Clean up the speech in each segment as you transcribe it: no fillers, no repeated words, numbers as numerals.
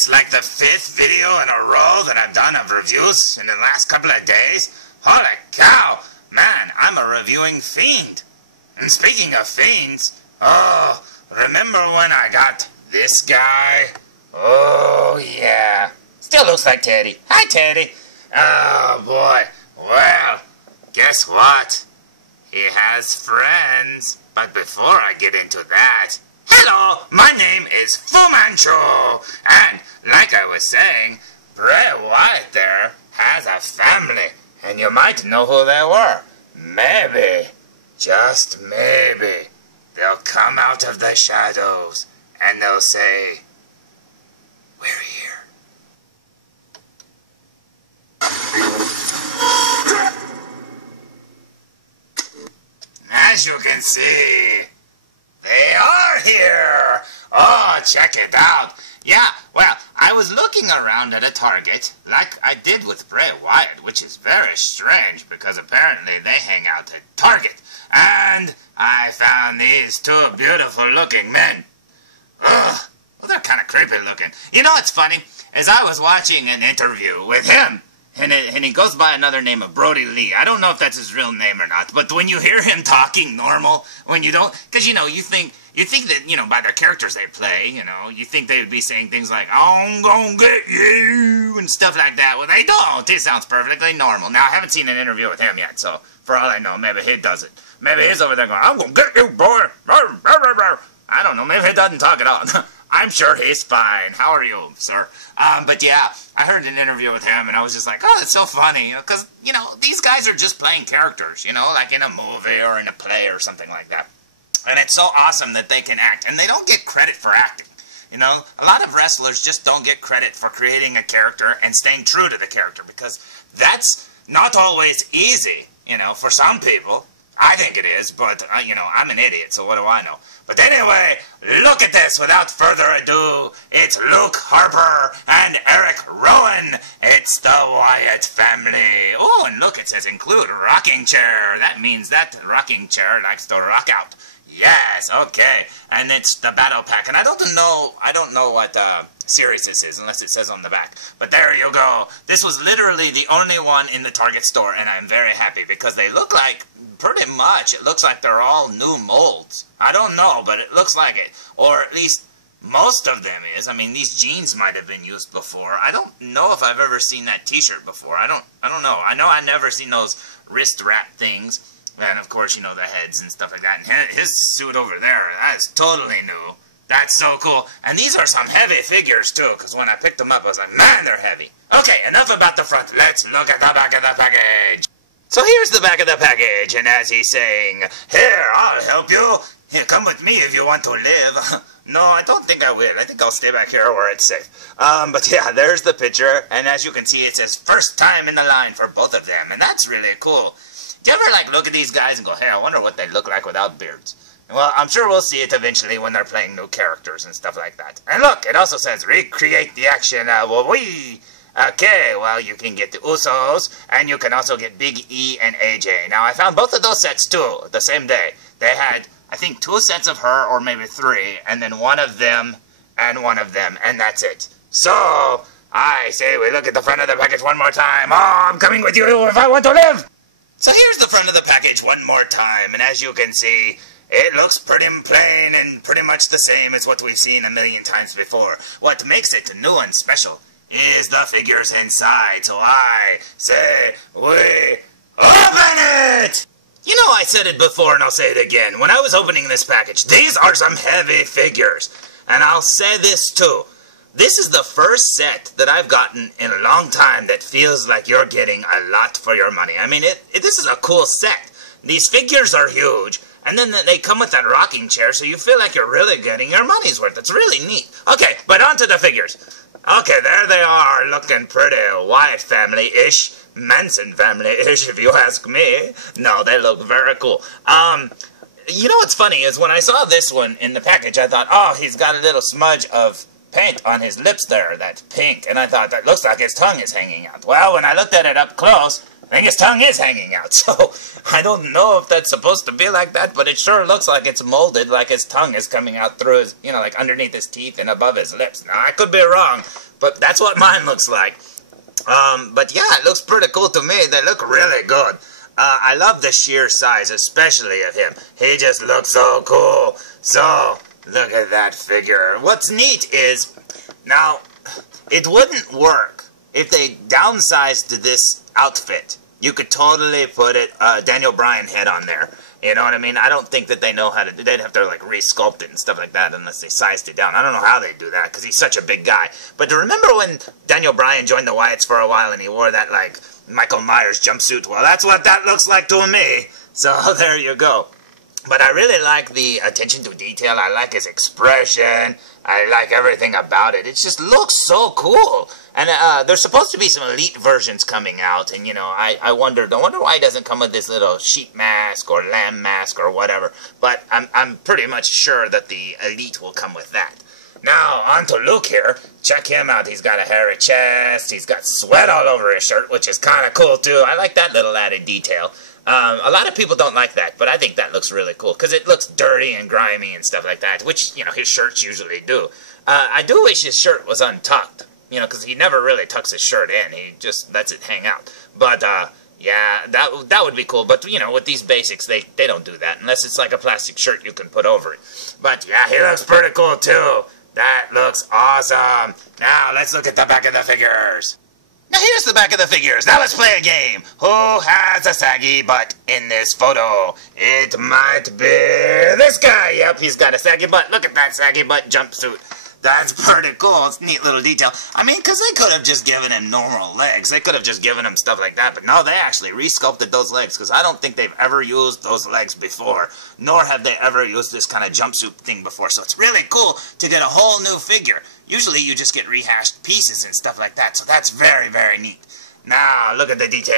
this like the 5th video in a row that I've done of reviews in the last couple of days? Holy cow! Man, I'm a reviewing fiend. And speaking of fiends, oh, remember when I got this guy? Oh, yeah. Still looks like Teddy. Hi, Teddy. Oh, boy. Well, guess what? He has friends. But before I get into that, hello, my name is Fu Manchu. And like I was saying, Bray Wyatt there has a family. And you might know who they were. Maybe, just maybe, they'll come out of the shadows and they'll say, "We're here." As you can see, they are here. Oh, check it out. Yeah, well, I was looking around at a Target, like I did with Bray Wyatt, which is very strange, because apparently they hang out at Target. And I found these two beautiful-looking men. Ugh, well, they're kind of creepy looking. You know what's funny? As I was watching an interview with him, and he goes by another name of Brody Lee. I don't know if that's his real name or not, but when you hear him talking normal, when you don't, because, you know, you think that, you know, by the characters they play, you know, you think they would be saying things like, "I'm gonna get you," and stuff like that. Well, they don't. He sounds perfectly normal. Now, I haven't seen an interview with him yet, so for all I know, maybe he does it. Maybe he's over there going, "I'm gonna get you, boy." I don't know. Maybe he doesn't talk at all. I'm sure he's fine. How are you, sir? But yeah, I heard an interview with him, and I was just like, oh, it's so funny. Because, you know, these guys are just playing characters, you know, like in a movie or in a play or something like that. And it's so awesome that they can act. And they don't get credit for acting. You know, a lot of wrestlers just don't get credit for creating a character and staying true to the character. Because that's not always easy, you know, for some people. I think it is, but, you know, I'm an idiot, so what do I know? But anyway, look at this. Without further ado, it's Luke, Harper, and Erick Rowan. It's the Wyatt family. Oh, and look, it says include rocking chair. That means that rocking chair likes to rock out. Yes, okay. And it's the battle pack. And I don't know what series this is, unless it says on the back. But there you go. This was literally the only one in the Target store, and I'm very happy because they look like, pretty much, it looks like they're all new molds. I don't know, but it looks like it. Or at least most of them is. I mean, these jeans might have been used before. I don't know if I've ever seen that t-shirt before. I don't know. I know I've never seen those wrist wrap things. And, of course, you know, the heads and stuff like that. And his suit over there, that is totally new. That's so cool. And these are some heavy figures, too, because when I picked them up, I was like, man, they're heavy. Okay, enough about the front. Let's look at the back of the package. So here's the back of the package, and as he's saying, "Here, I'll help you. Here, come with me if you want to live." No, I don't think I will. I think I'll stay back here where it's safe. But yeah, there's the picture, and as you can see, it says first time in the line for both of them, and that's really cool. Do you ever, like, look at these guys and go, hey, I wonder what they look like without beards? Well, I'm sure we'll see it eventually when they're playing new characters and stuff like that. And look, it also says recreate the action. Okay, well, you can get the Usos, and you can also get Big E and AJ. Now, I found both of those sets, too, the same day. They had, I think, 2 sets of her, or maybe 3, and then one of them, and one of them, and that's it. So, I say we look at the front of the package one more time. Oh, I'm coming with you if I want to live! So here's the front of the package one more time, and as you can see, it looks pretty plain and pretty much the same as what we've seen a million times before. What makes it new and special is the figures inside, so I say we open it! You know, I said it before and I'll say it again. When I was opening this package, these are some heavy figures. And I'll say this too. This is the first set that I've gotten in a long time that feels like you're getting a lot for your money. I mean, this is a cool set. These figures are huge, and then they come with that rocking chair, so you feel like you're really getting your money's worth. It's really neat. Okay, but on to the figures. Okay, there they are, looking pretty Wyatt family-ish. Manson family-ish, if you ask me. No, they look very cool. You know what's funny is when I saw this one in the package, I thought, oh, he's got a little smudge of paint on his lips there, that's pink, and I thought that looks like his tongue is hanging out. Well, when I looked at it up close, I think his tongue is hanging out, so I don't know if that's supposed to be like that, but it sure looks like it's molded, like his tongue is coming out through his, you know, like underneath his teeth and above his lips. Now, I could be wrong, but that's what mine looks like. But yeah, it looks pretty cool to me. They look really good. I love the sheer size, especially of him. He just looks so cool. So, look at that figure. What's neat is, now, it wouldn't work if they downsized this outfit. You could totally put it, Daniel Bryan head on there. You know what I mean? I don't think that they know how to do. They'd have to like re-sculpt it and stuff like that unless they sized it down. I don't know how they do that because he's such a big guy. But do you remember when Daniel Bryan joined the Wyatts for a while and he wore that like Michael Myers jumpsuit? Well, that's what that looks like to me. So there you go. But I really like the attention to detail. I like his expression. I like everything about it. It just looks so cool. And there's supposed to be some elite versions coming out. And, you know, I wonder why it doesn't come with this little sheep mask or lamb mask or whatever. But I'm pretty much sure that the elite will come with that. Now, on to Luke here. Check him out. He's got a hairy chest. He's got sweat all over his shirt, which is kind of cool, too. I like that little added detail. A lot of people don't like that, but I think that looks really cool, because it looks dirty and grimy and stuff like that, which, you know, his shirts usually do. I do wish his shirt was untucked, you know, because he never really tucks his shirt in. He just lets it hang out. But, yeah, that would be cool. But, you know, with these basics, they don't do that, unless it's like a plastic shirt you can put over it. But, yeah, he looks pretty cool, too. That looks awesome. Now, let's look at the back of the figures. Now here's the back of the figures. Now let's play a game. Who has a saggy butt in this photo? It might be this guy. Yep, he's got a saggy butt. Look at that saggy butt jumpsuit. That's pretty cool. It's a neat little detail. I mean, because they could have just given him normal legs. They could have just given him stuff like that. But no, they actually re-sculpted those legs, because I don't think they've ever used those legs before. Nor have they ever used this kind of jumpsuit thing before. So it's really cool to get a whole new figure. Usually you just get rehashed pieces and stuff like that. So that's very, very neat. Now, look at the detail.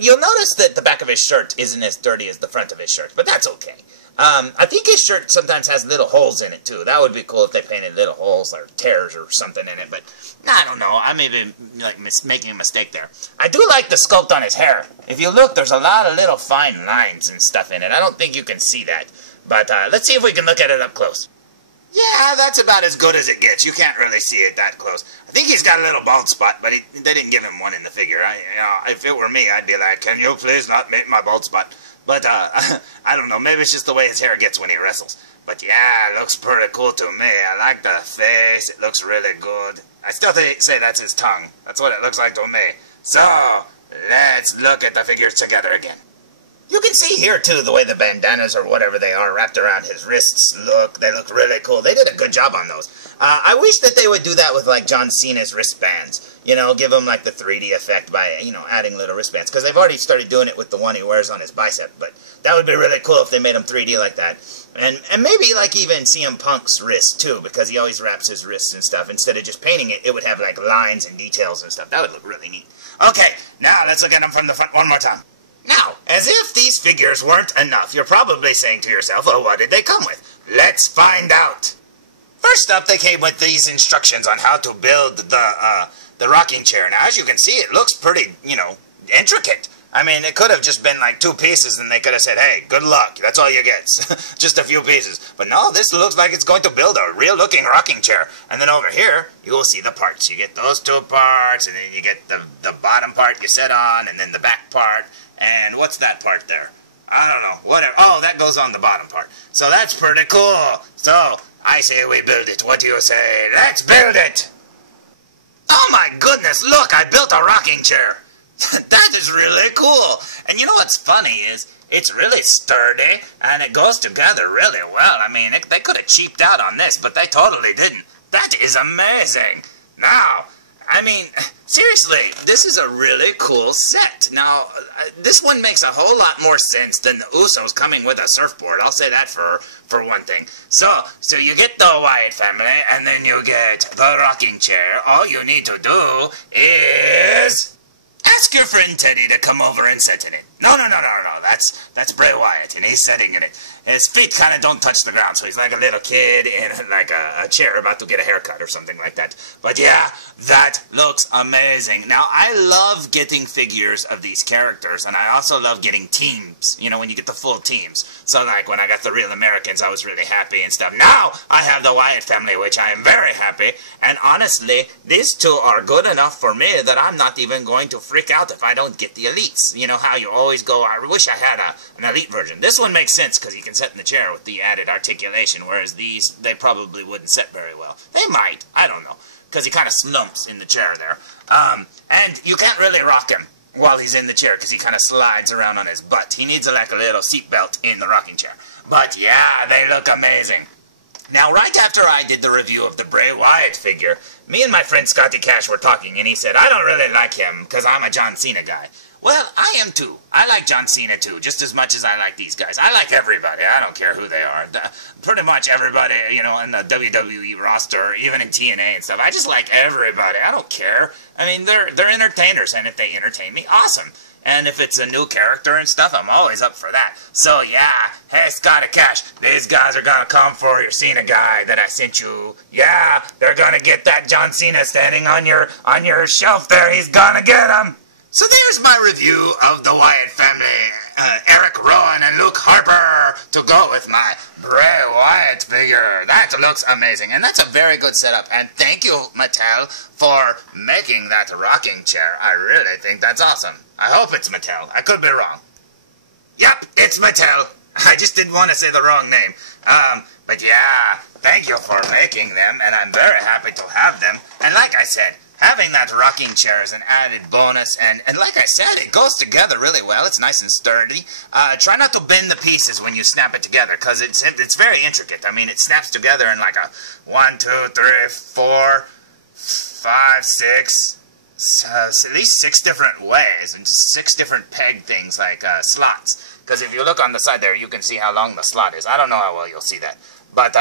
You'll notice that the back of his shirt isn't as dirty as the front of his shirt. But that's okay. I think his shirt sometimes has little holes in it, too. That would be cool if they painted little holes or tears or something in it, but I don't know. I may be like making a mistake there. I do like the sculpt on his hair. If you look, there's a lot of little fine lines and stuff in it. I don't think you can see that, but let's see if we can look at it up close. Yeah, that's about as good as it gets. You can't really see it that close. I think he's got a little bald spot, but they didn't give him one in the figure. If it were me, I'd be like, can you please not make my bald spot? But, I don't know, maybe it's just the way his hair gets when he wrestles. But yeah, it looks pretty cool to me. I like the face, it looks really good. I still say that's his tongue. That's what it looks like to me. So, let's look at the figures together again. You can see here, too, the way the bandanas or whatever they are wrapped around his wrists look. They look really cool. They did a good job on those. I wish that they would do that with, like, John Cena's wristbands. You know, give him, like, the 3D effect by, you know, adding little wristbands. Because they've already started doing it with the one he wears on his bicep. But that would be really cool if they made him 3D like that. And maybe, like, even CM Punk's wrist, too. Because he always wraps his wrists and stuff. Instead of just painting it, it would have, like, lines and details and stuff. That would look really neat. Okay, now let's look at them from the front one more time. Now, as if these figures weren't enough, you're probably saying to yourself, oh, what did they come with? Let's find out. First up, they came with these instructions on how to build the rocking chair. Now, as you can see, it looks pretty, you know, intricate. I mean, it could have just been like 2 pieces and they could have said, hey, good luck, that's all you get. Just a few pieces. But no, this looks like it's going to build a real-looking rocking chair. And then over here, you will see the parts. You get those 2 parts, and then you get the bottom part you set on, and then the back part. And what's that part there? I don't know. Whatever. Oh, that goes on the bottom part. So that's pretty cool. So, I say we build it. What do you say? Let's build it! Oh my goodness, look, I built a rocking chair. That is really cool. And you know what's funny is, it's really sturdy, and it goes together really well. I mean, they could have cheaped out on this, but they totally didn't. That is amazing. Now, I mean, seriously, this is a really cool set. Now, this one makes a whole lot more sense than the Usos coming with a surfboard. I'll say that for one thing. So you get the Wyatt family, and then you get the rocking chair. All you need to do is ask your friend Teddy to come over and sit in it. No. That's Bray Wyatt, and he's sitting in it. His feet kind of don't touch the ground, so he's like a little kid in like a chair about to get a haircut or something like that. But yeah, that looks amazing. Now, I love getting figures of these characters, and I also love getting teams, you know, when you get the full teams. So like when I got the Real Americans, I was really happy and stuff. Now, I have the Wyatt family, which I am very happy. And honestly, these two are good enough for me that I'm not even going to freak out if I don't get the elites. You know how you always go, I wish I had an elite version. This one makes sense because you can sit in the chair with the added articulation, whereas these, they probably wouldn't sit very well. They might, I don't know, because he kind of slumps in the chair there. And you can't really rock him while he's in the chair because he kind of slides around on his butt. He needs like a little seat belt in the rocking chair. But yeah, they look amazing. Now, right after I did the review of the Bray Wyatt figure, me and my friend Scotty Cash were talking, and he said, I don't really like him because I'm a John Cena guy. Well, I am too. I like John Cena too, just as much as I like these guys. I like everybody. I don't care who they are. Pretty much everybody, you know, in the WWE roster, even in TNA and stuff. I just like everybody. I don't care. I mean, they're entertainers, and if they entertain me, awesome. And if it's a new character and stuff, I'm always up for that. So yeah, hey Scotty Cash, these guys are gonna come for your Cena guy that I sent you. Yeah, they're gonna get that John Cena standing on your shelf there. He's gonna get him. So there's my review of the Wyatt family, Erick Rowan and Luke Harper, to go with my Bray Wyatt figure. That looks amazing, and that's a very good setup. And thank you, Mattel, for making that rocking chair. I really think that's awesome. I hope it's Mattel. I could be wrong. Yep, it's Mattel. I just didn't want to say the wrong name. But yeah, thank you for making them, and I'm very happy to have them. And like I said, having that rocking chair is an added bonus, and like I said, it goes together really well. It's nice and sturdy. Try not to bend the pieces when you snap it together, because it's very intricate. I mean, it snaps together in like a 1, 2, 3, 4, 5, 6, at least 6 different ways, and 6 different peg things like slots. Because if you look on the side there, you can see how long the slot is. I don't know how well you'll see that. But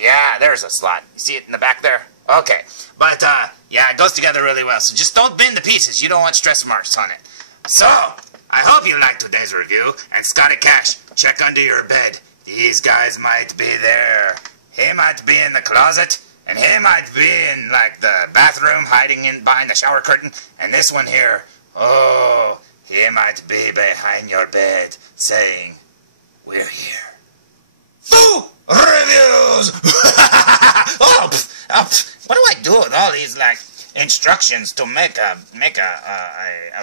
yeah, there's a slot. You see it in the back there? Okay. But, yeah, it goes together really well. So just don't bend the pieces. You don't want stress marks on it. So, I hope you liked today's review. And Scotty Cash, check under your bed. These guys might be there. He might be in the closet. And he might be in, like, the bathroom, hiding in behind the shower curtain. And this one here, oh, he might be behind your bed saying, we're here. Foo! Reviews! What do I do with all these, like, instructions to make a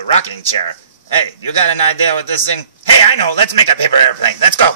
rocking chair? Hey, you got an idea with this thing? Hey, I know, let's make a paper airplane. Let's go.